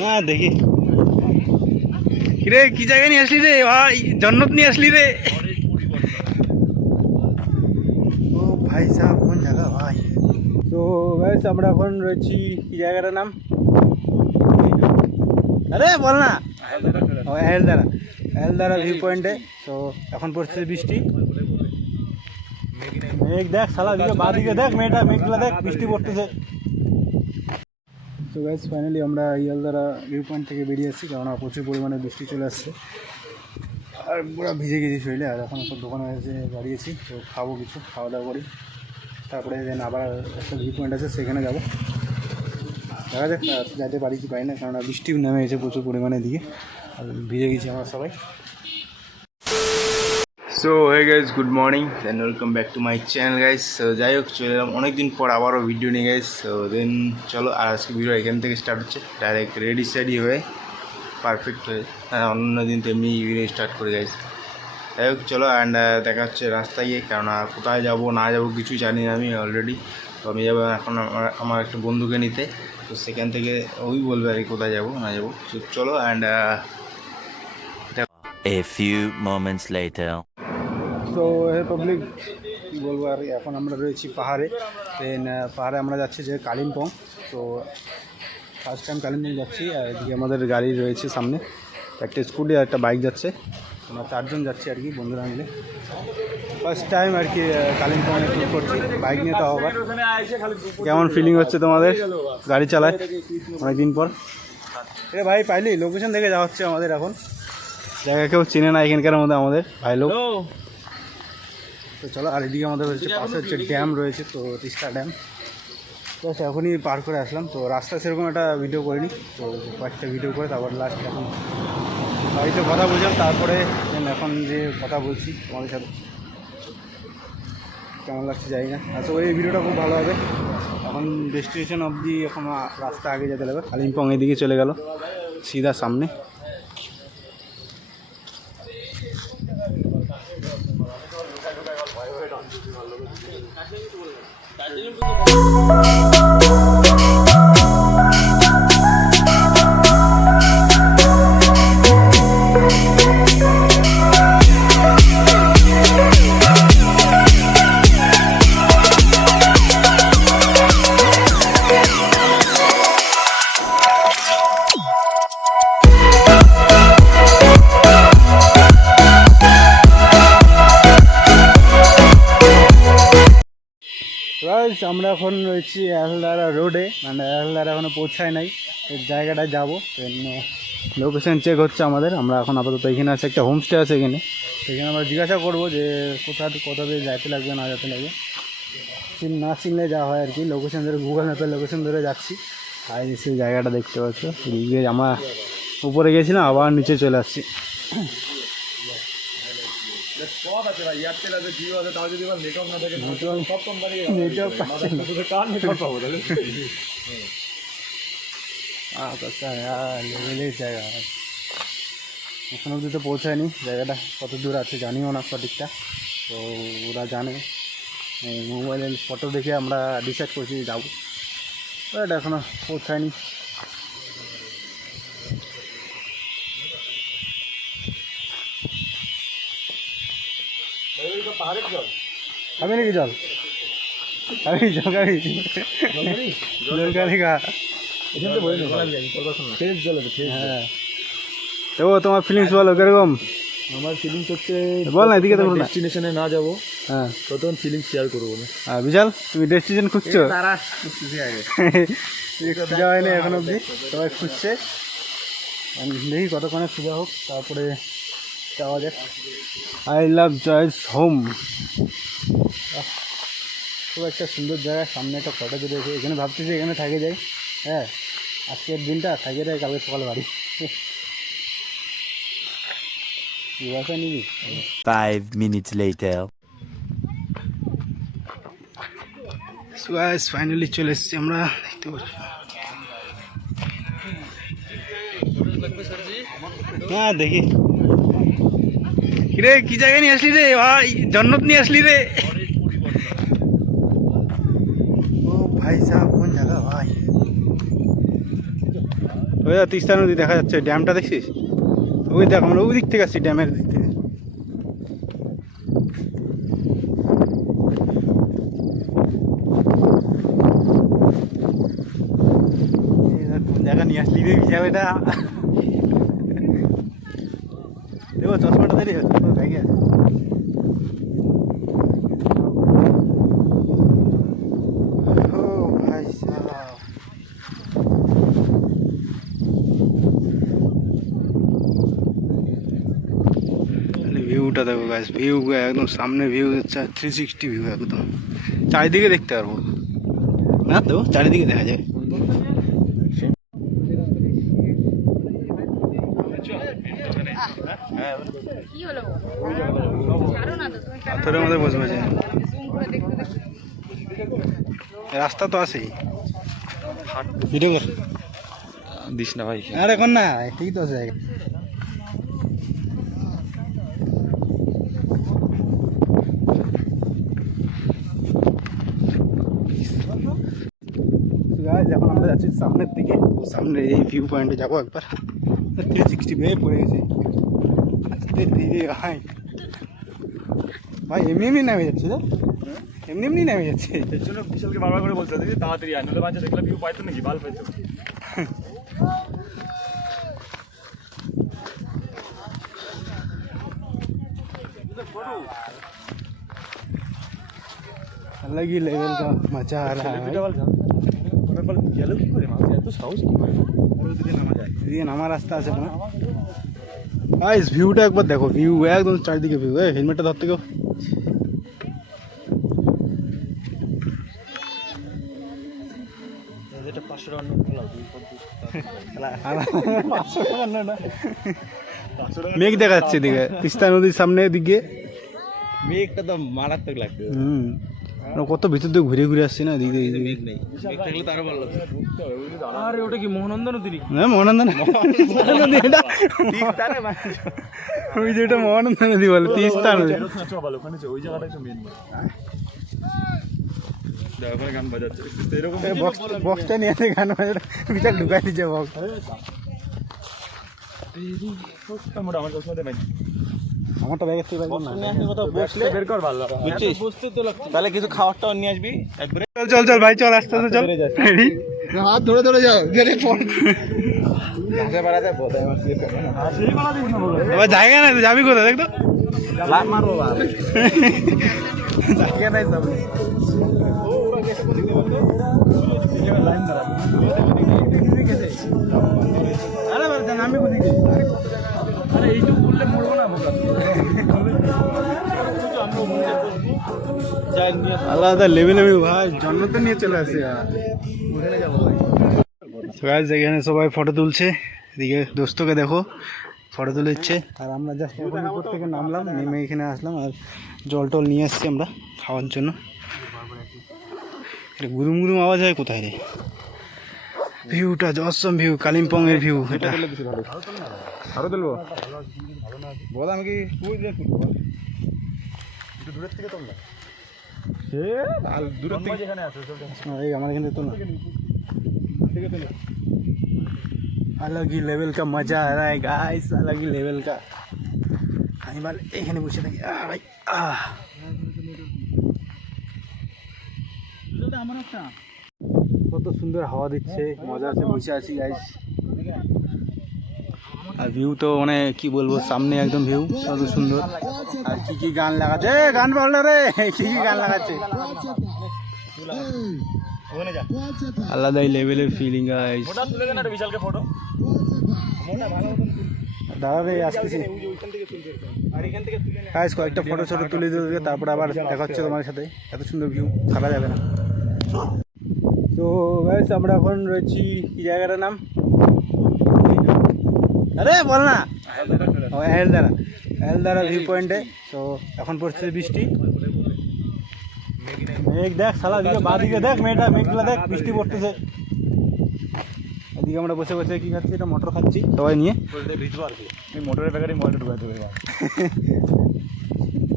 হ্যাঁ দেখি রে কি জায়গায় নিয়ে আসলি রে ভাই, জন্নত নিয়ে আসলি রে। ও ভাই সাহেব কোন জায়গা ভাই? তো গাইস আমরা এখন রয়েছি কি জায়গাটার নাম? আরে বল না। এলদারা ভিউ পয়েন্টে। তো এখন পড়ছে বৃষ্টি, মেঘ দেখ শালা, দিকে বাদিকে দেখ, মেঘগুলো দেখ, বৃষ্টি পড়তেছে। তো গাইস ফাইনালি আমরা ইয়ালদারা ভিউ পয়েন্ট থেকে বেরিয়ে আসছি, কেননা প্রচুর পরিমাণে বৃষ্টি চলে আসছে আর পুরো ভিজে গেছি শরীরে। আর এখন একটা দোকানে এসে দাঁড়িয়েছি, তো খাবো কিছু, খাওয়া দাওয়া করি, তারপরে দেন আবার একটা ভিউ পয়েন্ট আছে সেখানে যাবো। দেখা যাক যাইতে পারি কি পাই না, কেননা বৃষ্টি নেমে গেছে প্রচুর পরিমাণে দিকে, আর ভিজে গেছি আমরা সবাই। So hey guys, good morning and welcome back to my channel guys. যাই হোক চলে এলাম অনেকদিন পর আবারও ভিডিও নিয়ে গাইস। তো দেন চলো, আর আজকে ভিডিও এখান থেকে স্টার্ট হচ্ছে, ডাইরেক্ট রেডি স্টাডি হয়ে পারফেক্ট হয়ে, হ্যাঁ অন্য দিন তেমনি ভিডিও স্টার্ট করে গাইস। যাই হোক চলো, অ্যান্ড দেখা হচ্ছে রাস্তায় গিয়ে, কেননা কোথায় যাবো না যাবো কিছু জানি না আমি অলরেডি। তো আমি যাবো এখন আমার একটা বন্ধুকে নিতে, তো সেখান থেকে ওই বলবে আর কি কোথায় যাবো না যাবো। তো চলো and A few moments later. তো হে পাবলিক কী বলবো আর, এখন আমরা রয়েছি পাহাড়ে। দেন পাহাড়ে আমরা যাচ্ছি যে কালিম্পং। তো ফার্স্ট টাইম কালিম্পং যাচ্ছি, আর এদিকে আমাদের গাড়ি রয়েছে সামনে, একটা স্কুটি আর একটা বাইক যাচ্ছে। আমরা 4 জন যাচ্ছি আর কি বন্ধুরা মিলে, ফার্স্ট টাইম আর কি কালিম্পংয়ে ট্যুর করছি বাইক নিয়ে। তাও আবার কেমন ফিলিং হচ্ছে তোমাদের গাড়ি চালায় অনেকদিন পর? এ ভাই পাইলি লোকেশন দেখে যাওয়া হচ্ছে আমাদের, এখন জায়গা কেউ চিনে না এখানকার মধ্যে আমাদের ভাই লোক। তো চলো, আর এদিকে আমাদের হচ্ছে পাশে হচ্ছে ড্যাম রয়েছে, তো তিস্তা ড্যাম। জাস্ট এখনই পার করে আসলাম, তো রাস্তায় সেরকম একটা ভিডিও করিনি, তো কয়েকটা ভিডিও করে তারপর লাস্ট এখন বাড়িতে কথা বলছিলাম, তারপরে এখন যে কথা বলছি তোমাদের সাথে, কেমন লাগছে জানি না। আশা করি এই ভিডিওটা খুব ভালো হবে। এখন ডেস্টিনেশন অবধি এখন রাস্তা আগে যেতে লাগবে, কালিম্পং এদিকে চলে গেল সিধা সামনে। আমরা এখন রয়েছি এলদারা রোডে, মানে এলদারা এখনও পৌঁছায় নাই, এই জায়গাটায় যাবো। লোকেশন চেক হচ্ছে আমাদের। আমরা এখন আপাতত এখানে আছে, একটা হোমস্টে আছে এখানে, সেখানে আমরা জিজ্ঞাসা করবো যে কোথা দিয়ে যাইতে লাগবে না যেতে লাগবে। না চিনলে যা হয় আর কি, লোকেশন ধরে গুগল ম্যাপের লোকেশন ধরে যাচ্ছি। আর সেই জায়গাটা দেখতে পাচ্ছ, আমরা উপরে গেছিলাম আবার নিচে চলে আসছি। জায়গা এখন অব্দি তো পৌঁছায়নি, জায়গাটা কত দূর আছে জানিও না সঠিকটা, তো ওরা জানে। মোবাইলের ফটো দেখে আমরা ডিসাইড করছি যাবো, এটা এখনো পৌঁছায়নি। খাবি নাকি জল? খাবি জল? খাবি জল খাবি গা? হ্যাঁ, তো তোমার ফিলিংস বলো কিরকম? আমার ফিলিংস হচ্ছে, বল না এদিকে, তো ডেস্টিনেশনে না যাবো, হ্যাঁ তখন ফিলিংস শেয়ার করবো না। বিশাল, তুমি ডেস্টিনেশন খুঁজছো? খুঁজা হয়নি এখন অবধি, সবাই খুঁজছে। দেখি কতক্ষণে খুঁজা হোক, তারপরে যাওয়া যাক। আই লাভ জয়েস হোম, খুব একটা সুন্দর জায়গা। সামনে একটা ফটো তুলে রেখে এখানে ভাবতেছি এখানে থাকে যাই। হ্যাঁ, আজকের দিনটা থাকে যাই, কালকে সকাল বাড়ি। 5 minutes later. ফাইনালি চলে এসেছি আমরা, দেখতে পাচ্ছি। হ্যাঁ দেখি রে কি জায়গায় নিয়ে আসলি রে ভাই, জন্নত নিয়ে আসলি রে। ও ভাই সাহেব কোন জায়গা ভাই? ওই যা তিস্তা নদী দেখা যাচ্ছে, ড্যামটা দেখছিস? ওই দেখ, আমরা ওই দিক থেকে আসছি, ড্যামের দিক থেকে। কোন জায়গা নিয়ে আসলি রে বিশাল এটা। দেখো চশমাটা দেরি হচ্ছে, ব্যাগে আছে। ও ভাই সাহেব, ভিউটা দেখো গাইস, ভিউ একদম সামনে ভিউ হচ্ছে 360 ভিউ, একদম চারিদিকে দেখতে পারবো না তো, চারিদিকে দেখা যায়। পাথরের মধ্যে বসে বসে রাস্তা তো আছেই, ভিডিও কর দিস না ভাই। আর এখন না, ঠিক তো আছে। এখন আমরা যাচ্ছি সামনের দিকে, সামনে এই ভিউ পয়েন্টে যাবো একবার। 360 ভেবে পড়ে গেছে আস্তে ধীরে ভাই। ভাই এমনি এমনি নেমে যাচ্ছে, এমনি এমনি নেমে যাচ্ছে। এর জন্য বিশালকে বারবার করে বলতে হবে তাড়াতাড়ি আয়, নলে বাচ্চা দেখলে ভিউ পাইতো নাকি, বাল পাইতো। अलग ही लेवल का मजा आ रहा है। এদিকে নামা রাস্তা আছে না? গাইস ভিউটা একবার দেখো, ভিউ একদম চারিদিকে ভিউ। হেলমেটটা ধরতে গো। মেঘ দেখা যাচ্ছে এদিকে, তিস্তা নদীর সামনে দিকে মেঘটা তো মারাত্মক লাগছে। কত ভিতর দিয়ে ঘুরে ঘুরে আসছে না এদিকে। আরে ওটা কি মহানন্দা নদী? হ্যাঁ মহানন্দা নদী, এটা ওই যে, এটা মহানন্দা নদী বলে, তিস্তা নদী। ওই জায়গাটাই তো মেন। ওখানে গান বাজাচ্ছে এরকম, বক্সটা নিয়ে আসে গান বাজাটা বিশাল ঢুকাই দিচ্ছে বক্স। আমার চশমাতে নাই, আমারটা ব্যাগের থেকে বের কর ভালো বুঝছিস। তাহলে কিছু খাবারটাও নিয়ে আসবি একবারে। চল চল ভাই, চল আস্তে আস্তে চল। রেডি, হাত ধরে ধরে যাও। জায়গা নাই তো, যাবি কোথায়? দেখ তো জায়গা নাই সব। আরে আমি কোথায় গেছি? আরে এইটুকু বললে মরবো না। আলাদা লেভেলে ভাই, জন্মতে নিয়ে চলে আসে। এখানে সবাই ফটো তুলছে, এদিকে দোস্তকে দেখো ফটো তুলে দিচ্ছে। আর আমরা জাস্ট এখন উপর থেকে নামলাম, নেমে এখানে আসলাম। আর জল টল নিয়ে আসছি আমরা খাওয়ার জন্য। গুরুম গুরুম আওয়াজ হয় কোথায় রে? ভিউটা অসম ভিউ, কালিম্পং এর ভিউ এটা। আরো তুলবো বল, আমি কি দূরের থেকে তোমরা দূরের থেকে যেখানে আছে এই আমার এখানে তো না। अलग ही लेवल का मजा आ रहा है गाइस, अलग ही लेवल का। আমি বল এখানে বসে থাকি ভাই। কত সুন্দর হাওয়া দিচ্ছে, মজা আছে, বসে আছি গাইস। আর ভিউ তো মানে কি বলবো, সামনে একদম ভিউ কত সুন্দর। আর কি কি গান লাগাচ্ছে, গান বল রে, কি কি গান লাগাচ্ছে, আলাদাই লেভেলের ফিলিং গাইস। বিশালকে ফটো দাদা রে আসতেছি গাইস, কয়েকটা ফটো ছোটো তুলে দিয়ে তারপর আবার দেখা হচ্ছে তোমার সাথে। এত সুন্দর ভিউ থাকা যাবে না। তো গাইস আমরা এখন রয়েছি কি জায়গাটার নাম, আরে বল না, এলদারা, এলদারা ভিউ পয়েন্টে। তো এখন পড়ছে বৃষ্টি, মেঘ দেখ শালা, দিকে বা দিকে দেখ, মেয়েটা মেঘগুলো দেখ, বৃষ্টি পড়তেছে। এদিকে আমরা বসে বসে কি খাচ্ছি, এটা মটর খাচ্ছি সবাই নিয়ে। এই মোটরের প্যাকেটে মোবাইলটা ঢুকাতে হবে।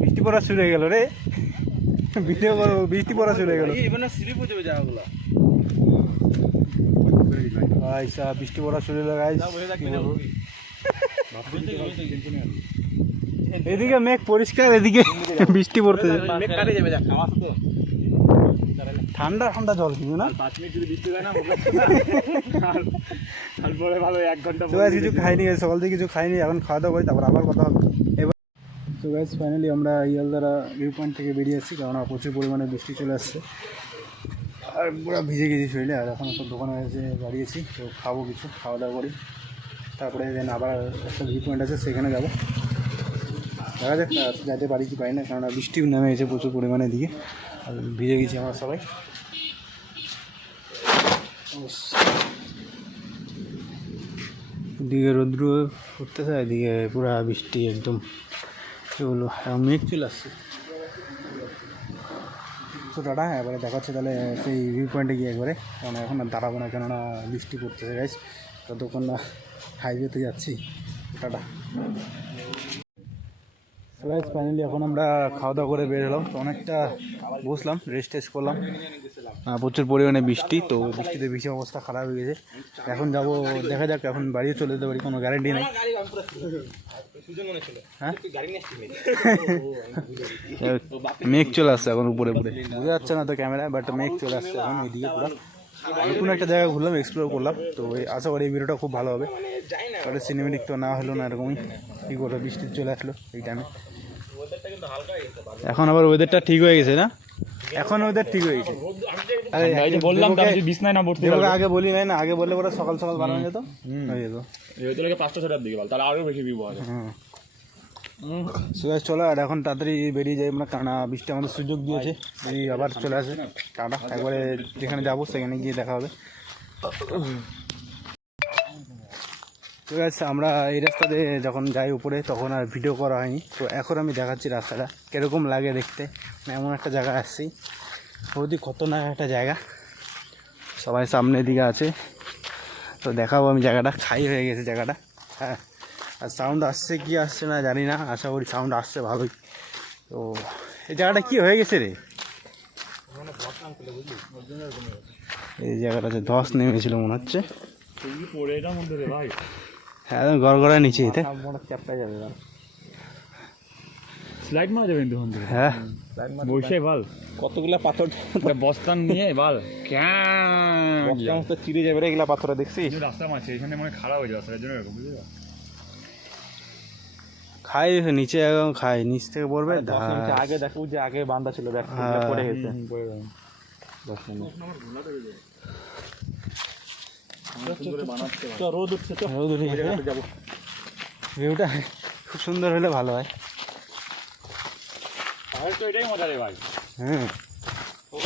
বৃষ্টি পড়া শুরু হয়ে গেল রে, ভিডিও করবো, বৃষ্টি পড়া শুরু হয়ে গেল। ভাই সাহেব বৃষ্টি পড়া শুরু হলো গাইস। এদিকে মেঘ পরিষ্কার, এদিকে বৃষ্টি পড়তে ঠান্ডা ঠান্ডা জল কিন্তু না। তো গাইস কিছু খাইনি, সকাল থেকে কিছু খাইনি, এখন খাওয়া দাওয়া করি তারপর আবার কথা হবে এবার। তো গাইস ফাইনালি আমরা ইয়ালদারা ভিউ পয়েন্ট থেকে বেরিয়ে আসছি, কারণ প্রচুর পরিমাণে বৃষ্টি চলে আসছে আর পুরো ভিজে গেছি শরীরে। আর এখন সব দোকানে এসে দাঁড়িয়েছি, তো খাবো কিছু, খাওয়া দাওয়া করি, তারপরে দেন আবার একটা ভিউ পয়েন্ট আছে সেখানে যাবো। দেখা যাক যাতে পারি কি পারি না, কারণ বৃষ্টিও নেমে গেছে প্রচুর পরিমাণে দিকে, আর ভিজে গেছি আমরা সবাই। এদিকে রৌদ্র উঠতেছে, এদিকে পুরো বৃষ্টি একদম সেগুলো মেঘ চলে আসছে। তো টাটা, এবারে দেখা হচ্ছে তাহলে সেই ভিউ পয়েন্টে গিয়ে একবারে, কারণ এখন আর দাঁড়াবো না, কেননা বৃষ্টি পড়তেছে গাইস, ততক্ষণ না হাইওয়েতে যাচ্ছি। টাটা। গাইস ফাইনালি এখন আমরা খাওয়া দাওয়া করে বের হলাম, তো অনেকটা বসলাম, রেস্ট টেস্ট করলাম। প্রচুর পরিমাণে বৃষ্টি, তো বৃষ্টিতে বেশি অবস্থা খারাপ হয়ে গেছে। এখন যাব, দেখা যাক, এখন বাড়িও চলে যেতে পারি, কোনো গ্যারেন্টি নেই। হ্যাঁ মেঘ চলে আসছে এখন উপরে উপরে, বোঝা যাচ্ছে না তো ক্যামেরায়, বাট মেঘ চলে আসছে এখন এইদিকে পুরো। নতুন একটা জায়গা ঘুরলাম, এক্সপ্লোর করলাম, তো আশা করি এই ভিডিওটা খুব ভালো হবে। বাট সিনেমেটিক তো না হলো না, এরকমই কী করবো, বৃষ্টি চলে আসলো এই টাইমে। এখন আবার ওয়েদারটা ঠিক হয়ে গেছে না, এখন ওয়েদার ঠিক হয়ে গেছে। বললাম বিছনায় না পড়তে আগে বলি নাই না, আগে বললে ওরা সকাল সকাল বানানো যেত, হয়ে যেত 5টা-6টার দিকে বল, তাহলে আরো বেশি ভিউ পাওয়া যায়। সুগাস চলো, আর এখন তাড়াতাড়ি বেরিয়ে যাই আমরা, কারণ বৃষ্টি আমাদের সুযোগ দিয়েছে, বেরিয়ে আবার চলে আসে টাটা। একবারে যেখানে যাবো সেখানে গিয়ে দেখা হবে। ঠিক আছে, আমরা এই রাস্তাতে যখন যাই উপরে তখন আর ভিডিও করা হয়নি, তো এখন আমি দেখাচ্ছি রাস্তাটা কীরকম লাগে দেখতে। এমন একটা জায়গা আসছি, অতি খতরনাক একটা জায়গা, সবাই সামনের দিকে আছে, তো দেখাবো আমি জায়গাটা। খাই হয়ে গেছে জায়গাটা, হ্যাঁ। আর সাউন্ড আসছে কি আসছে না জানি না, আশা করি সাউন্ড আসছে ভালোই। তো এই জায়গাটা কি হয়ে গেছে রে, এই জায়গাটাতে ধস নেমেছিল মনে হচ্ছে, হ্যাঁ গড়গড়ায় নিচে, এতে চ্যাপটা যাবে, স্লাইড মারা যাবে কিন্তু হ্যাঁ বসে বল কতগুলা পাথর বস্তান নিয়ে বল বস্তা চিড়ে যাবে রে এগুলা পাথরে, দেখছিস রাস্তা মাঝে এখানে মানে খারাপ হয়ে যাচ্ছে, এর জন্য এরকম বুঝলি। খাই নিচে একদম খাই, নিচ থেকে পড়বে। আগে দেখো যে আগে বান্ধা ছিল, পড়ে গেছে, রোদ উঠছে, তো রোদ উঠে গেছে, যাবো। ভিউটা খুব সুন্দর হলে ভালো হয়, তো এটাই মজা রে ভাই। হ্যাঁ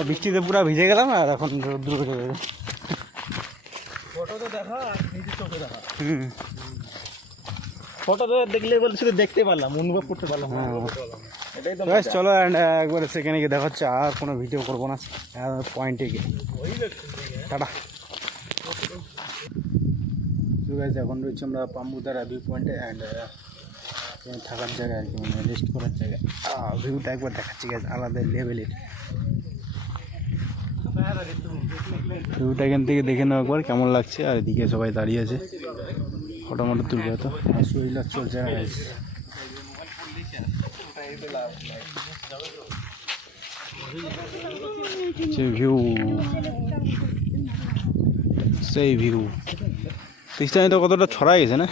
বৃষ্টিতে পুরো ভিজে গেলাম, আর এখন রোদ্র উঠে যাবে। ফটোতে দেখা নিজের চোখে দেখা, ফটোতে দেখলে বলতে শুধু দেখতে পারলাম, অনুভব করতে পারলাম। এটাই তো চলো একবারে সেখানে গিয়ে দেখা হচ্ছে, আর কোনো ভিডিও করবো না, পয়েন্টে গিয়ে টাটা। এখন রয়েছে আমরা পাম্বুদারা ভিউ পয়েন্টে, অ্যান্ড থাকার জায়গা আর কি, মানে রেস্ট করার জায়গা। ভিউটা একবার দেখাচ্ছি গ্যাস, আলাদা লেভেলের ভিউটা, এখান থেকে দেখে নাও একবার কেমন লাগছে। আর এদিকে সবাই দাঁড়িয়ে আছে, ফটো মটো তুলবে, তো শরীর চলছে না গাইস। ভিউ সেই ভিউ, খ্রিস্টানি তো কতটা ছড়াই গেছে না।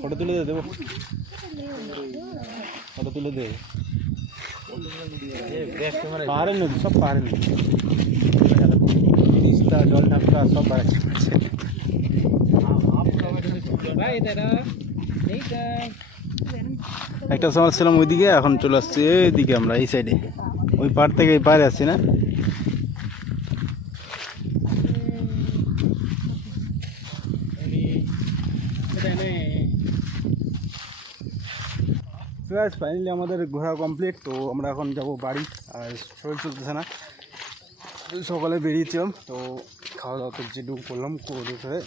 ফটো তুলে দেবো, ফটো তুলে দে, পাহাড়ের নদী, সব পাহাড়ের নদী, তিস্তা, জল ঢাকা সব বাড়াচ্ছে। একটা সময় ছিলাম ওইদিকে, এখন চলে আসছি এইদিকে, আমরা এই সাইডে, ওই পাড় থেকে এই পাড়ে আসছি না। ফাইনালি আমাদের ঘোরা কমপ্লিট, তো আমরা এখন যাব বাড়ি, আর শরীর চলতেছে না, সকালে বেরিয়েছিলাম, তো খাওয়া দাওয়া তো যেটুকু করলাম করে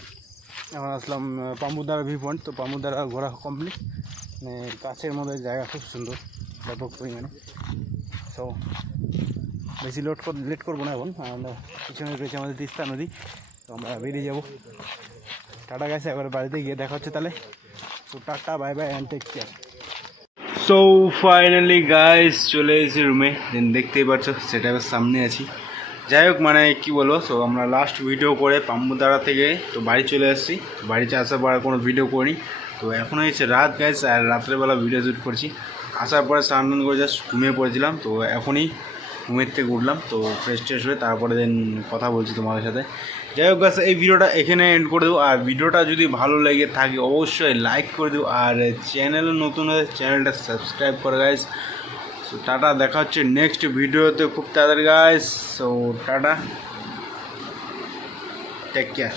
এখন আসলাম পাম্বুদারা ভিউ পয়েন্ট। তো পাম্বুদারা ঘোরা কমপ্লিট, মানে কাছের মধ্যে জায়গা খুব সুন্দর, ব্যাপক পরিমাণে। সো বেশি লেট করবো না এখন, আমরা পিছনে রয়েছে আমাদের তিস্তা নদী, তো আমরা বেরিয়ে যাবো। টাটা গেছে, এবার বাড়িতে গিয়ে দেখা হচ্ছে তাহলে। So tata, bye bye and take care. So finally guys চলে এসেছি রুমে, দেন দেখতেই পাচ্ছ সেটা এবার সামনে আছি। যাই হোক মানে কী বলবো, সো আমরা লাস্ট ভিডিও করে পাম্বুদারা থেকে তো বাড়ি চলে এসেছি। তো বাড়িতে আসার পর আর কোনো ভিডিও করিনি, তো এখন হয়েছে রাত গাইস, আর রাত্রেবেলা ভিডিও শ্যুট করছি। আসার পরে স্নান করে জাস্ট ঘুমিয়ে পড়েছিলাম, তো এখনই ঘুমের থেকে উঠলাম, তো ফ্রেশ ট্রেশ হয়ে তারপরে দেন কথা বলছি তোমাদের সাথে। যাই হোক গাইস, এই ভিডিওটা এখানে এন্ড করে দেবো। আর ভিডিওটা যদি ভালো লেগে থাকে অবশ্যই লাইক করে দেবো, আর চ্যানেল নতুন হলে চ্যানেলটা সাবস্ক্রাইব করে গাইস। সো টাটা, দেখা হচ্ছে নেক্সট ভিডিওতে খুব তাড়াতাড়ি guys. So tata, take care.